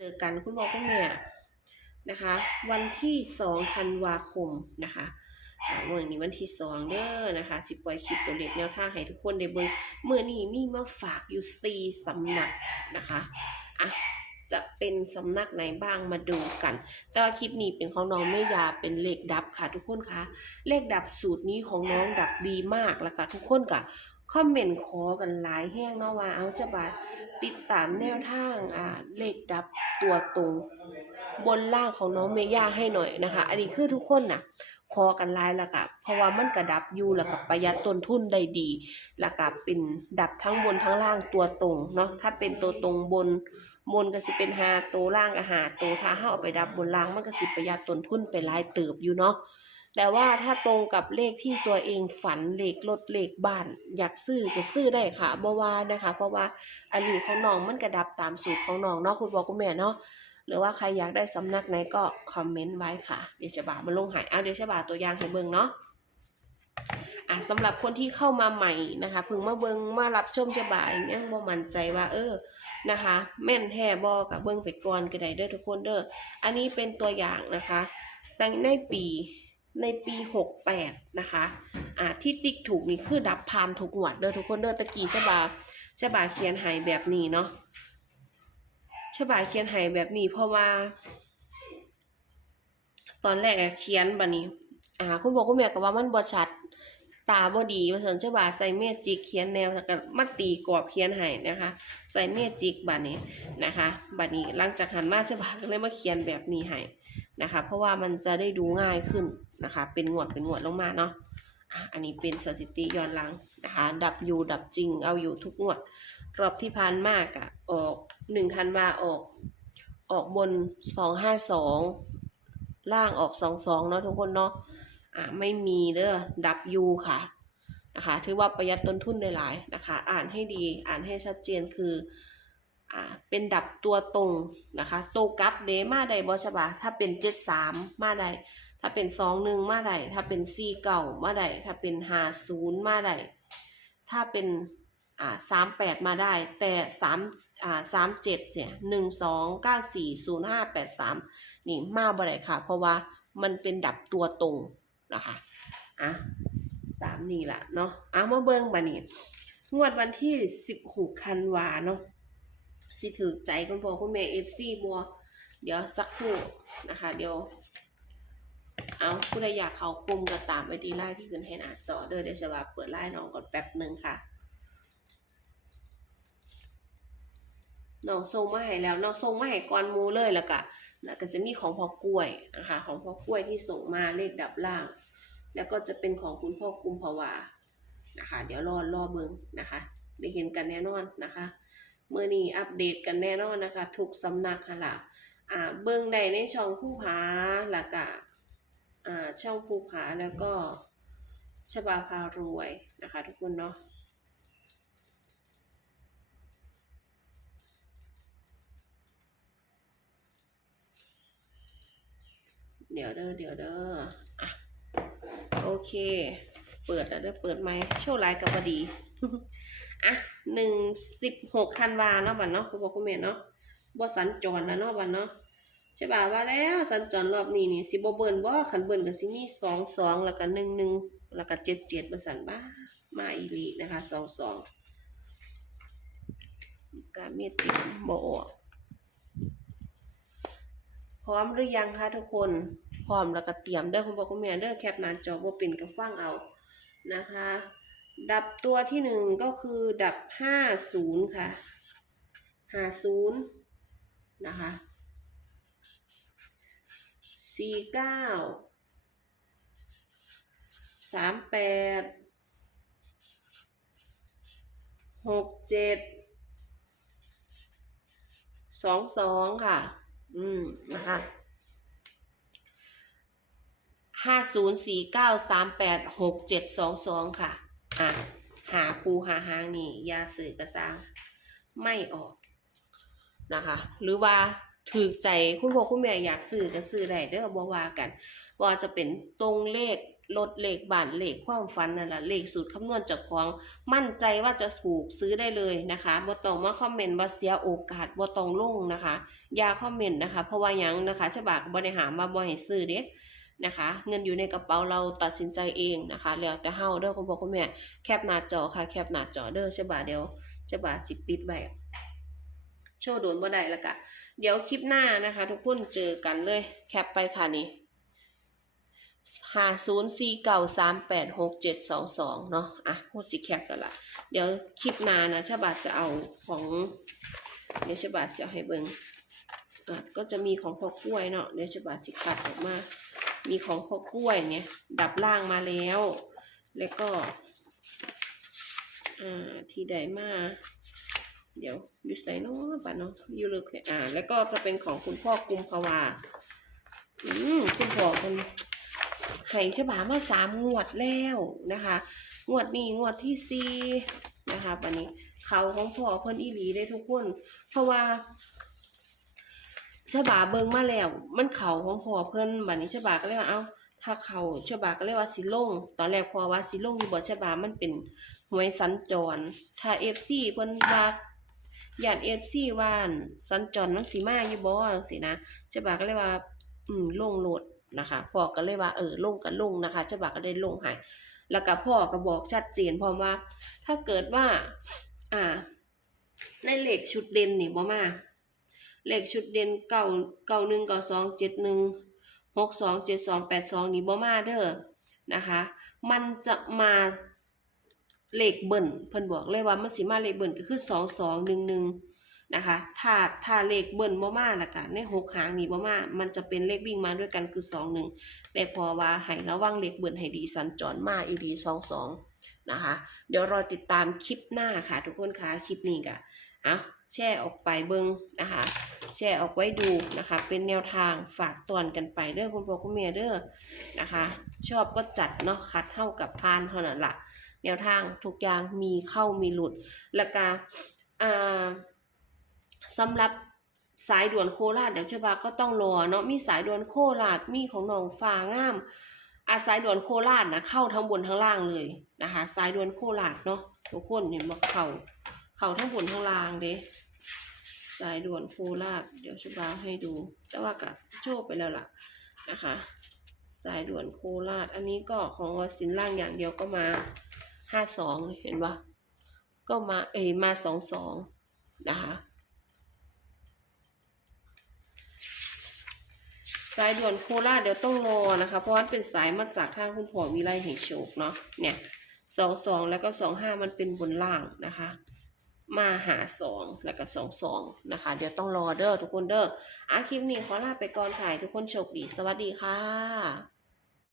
เจอกันคุณพ่อคุณแม่นะคะ วันที่สองธันวาคมนะคะอ่ามื่อนี้วันที่สองเด้อนะคะสิปล่อยคลิปตัวเล็กแนวทางให้ทุกคนได้เบิ่งเมื่อนี้มีมาฝากอยู่สี่สำนักนะคะอะจะเป็นสำนักไหนบ้างมาดูกัน แต่ว่าคลิปนี้เป็นของน้องไม่ยาเป็นเลขดับค่ะทุกคนคะ เลขดับสูตรนี้ของน้องดับดีมากแล้วก็ทุกคนก็ คอมเมนต์ขอกันหลายแห้งเนาะว่าเอาจะบาติดตามแนวทางอ่าเลขดับตัวตรงบนล่างของน้องเมย่าให้หน่อยนะคะ อันนี้คือทุกคนน่ะขอกันลายล้วก็เพราะว่ามันกระดับอยู่ล้วก็ประหยัดต้นทุนได้ดีล้วก็เป็นดับทั้งบนทั้งล่างตัวตรงเนาะถ้าเป็นตัวตรงบนบนก็สิเป็นหาตัวล่างก็หาตัวถ้าเฮาเอาไปดับบนล่างมันก็สิประหยัดต้นทุนไปหลายเติบอยู่เนาะ แต่ว่าถ้าตรงกับเลขที่ตัวเองฝันเลขรถเลขบ้าน อยากซื้อก็ซื้อได้ค่ะบ่ว่านะคะ เพราะว่าอันนี้ของน้องมันกระดับตามสูตรของน้องเนาะคุณพ่อคุณแม่เนาะหรือว่าใครอยากได้สำนักไหนก็คอมเมนต์ไว้ค่ะ เดี๋ยวจะบามาลงหายเอาเดี๋ยวจะบาตัวอย่างให้เบิ่งเนาะอะสำหรับคนที่เข้ามาใหม่นะคะเพิ่งมาเบิงมารับชมจะบ่างยังบ่มั่นใจว่า เออนะคะ แม่นแท้บ่กับเบิ่งไปก่อนก็ได้เด้อทุกคนเด้ออันนี้เป็นตัวอย่างนะคะในปี ในปี 68 นะคะอ่าที่ติ๊กถูกนี่คือดับพานถูกหวดเด้อทุกคนเด้อตะกี้ชะบาชะบาเขียนหายแบบนี้เนาะฉบาเขียนให้แบบนี้เพราะว่า ตอนแรกเขียนแบัดนี้อ่าคุณพ่อคุณแม่ก็ว่ามันบ่ชัดตาบ่ดีว่าซั่นฉบาใส่เมจิกเขียนแนวแล้วก็มาตีกรอบเขียนให้นะคะ ใส่เมจิกบัดนี้นะคะบัดนี้หลังจากหันมาฉบาก็เลยมาเขียนแบบนี้ให้ นะคะ เพราะว่ามันจะได้ดูง่ายขึ้นนะคะ เป็นงวดเป็นงวดลงมาเนาะอันนี้เป็นสถิติย้อนหลังนะคะ ดับอยู่ดับจริงเอาอยู่ทุกงวด รอบที่ผ่านมากอะออกหนึ่งธันวาออก ออกบนสองห้าสองล่างออกสองสองเนาะทุกคนเนาะอ่าไม่มีเด้อดับยูค่ะนะคะถือว่าประหยัดต้นทุนได้หลายนะคะ อ่านให้ดีอ่านให้ชัดเจนคือ เป็นดับตัวตรงนะคะโตกลับเดมาได้บอชบาถ้าเป็นเจ็ดสามมาได้ถ้าเป็นสองหนึ่งมาได้ถ้าเป็นสี่เก่ามาได้ถ้าเป็นห้าศูนย์มาได้ถ้าเป็นอ่าสามแปดมาได้ แต่สามอ่าสามเจ็ดเนี่ยหนึ่งสองเก้าสี่ศูนย์ห้าแปดสามนี่มาบ่ได้ค่ะ เพราะว่ามันเป็นดับตัวตรงนะคะอะตามนี่แหละเนาะอะมาเบิ่งบัดนี้งวดวันที่สิบหกธันวาเนาะ สิถือใจคุณพ่อคุณแม่เอฟซีบัวเดี๋ยวสักครู่นะคะ เดี๋ยว เอาผู้ใดอยากเขากลุ่มก็ตามไปดีไลน์ที่ขึ้นให้หน้าจอเด้อเดี๋ยวจะว่าเปิดไลน์น้องก่อนแป๊บหนึ่งค่ะน้องส่งมาให้แล้วน้องส่งมาให้ก่อนมูเลยแล้วก็แล้วก็จะมีของพ่อกล้วยนะคะของพ่อกล้วยที่ส่งมาเลขดับล่าง แล้วก็จะเป็นของคุณพ่อกุมภาวานะคะ เดี๋ยวรอรอเบิงนะคะ ได้เห็นกันแน่นอนนะคะ เมื่อนี้อัปเดตกันแน่นอนนะคะ ทุกสำนักค่ะล่ะอ่าเบิ่งได้ในช่องผู้ผาแล้วก็อ่าช่องผู้ผาแล้วก็ชบาพารวยนะคะ ทุกคนเนาะเดี๋ยวเด้อเดี๋ยวเด้ออะโอเค เปิดแล้วเด้อเปิดไหมโชว์ไลน์กับบดีอะ หนึ่งสิบหกธันวาเนาะบันเนาะคุณพ่อคุณแม่เนาะบ่สัญจรแล้วเนาะบันเนาะใช่ป่ะว่าแล้วสัญจรรอบนี้นี่สิบ่เบิ่นบ่คันเบิ่นก็สิมีสองสองแล้วก็หนึ่งหนึ่งแล้วก็เจ็ดเจ็ดมาสันบ้ามาอีลีนะคะสองสองกาเมจิบ่ออกพร้อมหรือยังคะทุกคนพร้อมแล้วก็เตรียมเด้อคุณพ่อคุณแม่เด้อแคปหน้าจอบ่เป็นก็ฟังเอานะคะ ดับตัวที่หนึ่งก็คือดับห้าศูนย์ค่ะห้าศูนย์นะคะสี่เก้าสามแปดหกเจ็ดสองสองค่ะ อืม นะคะห้าศูนย์สี่เก้าสามแปดหกเจ็ดสองสองค่ะ อะหาครูหาหางนี่ยาสื่อกระซังไม่ออกนะคะ หรือว่าถือใจคุณพ่อคุณแม่อยากซื้อก็ซื้อได้เด้อบ่ว่ากัน ว่าจะเป็นตรงเลขลดเลขบานเลขความฝันนั่นแหละเลขสูตรคำนวณจากของมั่นใจว่าจะถูกซื้อได้เลยนะคะบ่ต้องมาคอมเมนต์ว่าเสียโอกาสบ่ต้องลงนะคะ อย่าคอมเมนต์นะคะ เพราะว่ายังนะคะฉบากบ่ได้หามมาบ่ให้ซื้อเด้ นะคะ เงินอยู่ในกระเป๋าเราตัดสินใจเองนะคะแล้วแต่เฮาเด้อคุณพ่อคุณแม่แคปหน้าจอค่ะแคปหน้าจอเด้อฉบาเดี๋ยวฉบาสิปิดไว้โชว์โดนบ่ได้ล้วก็เดี๋ยวคลิปหน้านะคะ ทุกคนเจอกันเลย แคปไปค่ะนี่ห้าศูนย์สี่เก้าสามแปดหกเจ็ดสองสองเนาะอะพูดสิแคปกันละเดี๋ยวคลิปหน้านะฉบับจะเอาของ เดี๋ยวฉบับจะให้เบิงอะก็จะมีของพอกล้วยเนาะเดี๋ยวฉบับสิคัดออกมา มีของพ่อกล้วยเนี่ย ดับล่างมาแล้ว แล้วก็ที่ใดมา เดี๋ยวอยู่ใส่เนาะป่ะเนาะอยู่ลึกเนี่ยอ่า แล้วก็จะเป็นของคุณพ่อกุมภาวาอืมคุณพ่อคนให้ฉบามาสามงวดแล้วนะคะ งวดนี้งวดที่สี่นะคะปันนี้เขาของพ่อเพิ่นอีหลีได้ทุกคน เพราะว่า ฉบาเบิงมาแล้ว มันเขาของพ่อเพิ่นบัดนี้ฉบาก็เลยว่าเอ้า ถ้าเขาฉบาก็เลยว่าสิลง ตอนแรกพ่อว่าสิลงอยู่บ่ฉบามันเป็นหวยสัญจร ถ้า FC เพิ่นว่าญาติ FC ว่านสัญจรมันสิมาอยู่บ่จังซี่นะฉบาก็เลยว่า อืมลงโหลดนะคะพ่อก็เลยว่าเออลงก็ลงนะคะฉบับก็ได้ลงให้แล้วก็พ่อก็บอกชัดเจนพร้อมว่า ถ้าเกิดว่า อ่า ในเหลขชุดเด่นนี่บ่มา เลขชุดเด่นเก้าเก้าหนึ่งเก้าสองเจ็ดหนึ่งหกสองเจ็ดสองแปดสองนี่บ่มาเด้อนะคะ มันจะมาเลขเบิ่นเพิ่นบอกเลยว่ามันสิมาเลขเบิ่นก็คือสองสองหนึ่งหนึ่งนะคะถ้าถ้าเลขเบิ้ลบ่มาละกันในหกหางนี้บ่มามันจะเป็นเลขวิ่งมาด้วยกันคือสองหนึ่งแต่พอว่าให้ระวังเลขเบิ้ลให้ดีสัญจรมาอีดีสองสองนะคะ เดี๋ยวรอติดตามคลิปหน้าค่ะ ทุกคนคะคลิปนี้ก็อะ แชร์ออกไปเบิงนะคะ แชร์ออกไว้ดูนะคะ เป็นแนวทางฝากตอนกันไปเด้อคุณพ่อคุณแม่เด้อนะคะ ชอบก็จัดเนาะคัดเท่ากับพานเท่านั้นละแนวทางทุกอย่างมีเข้ามีหลุดแล้วก็อ่าสำหรับสายด่วนโคราชเดี๋ยวชบาก็ต้องรอเนาะมีสายด่วนโคราชมีของหนองฟ้างามอาสายด่วนโคราชนะเข้าทั้งบนทั้งล่างเลยนะคะ สายด่วนโคราชเนาะทุกคนเห็นว่าเข่า เขาทั้งบนทั้งล่างเด้สายด่วนโคราชเดี๋ยวชบาให้ดู แต่ว่ากับโชว์ไปแล้วล่ะนะคะ สายด่วนโคราช อันนี้ก็ของวสินล่างอย่างเดียวก็มาห้าสองเห็นปะก็มาเอยมาสองสองนะคะสายด่วนโคราชเดี๋ยวต้องรอนะคะ เพราะว่ามันเป็นสายมาจากทางคุณพ่อวิไลแห่งโชคเนาะเนี่ยสองสองแล้วก็สองห้ามันเป็นบนล่างนะคะ มาหาสองแล้วก็สองสองนะคะ เดี๋ยวต้องรอเด้อทุกคนเด้ออะคลิปนี้ขอลาไปก่อนถ่ายทุกคนโชคดี สวัสดีค่ะ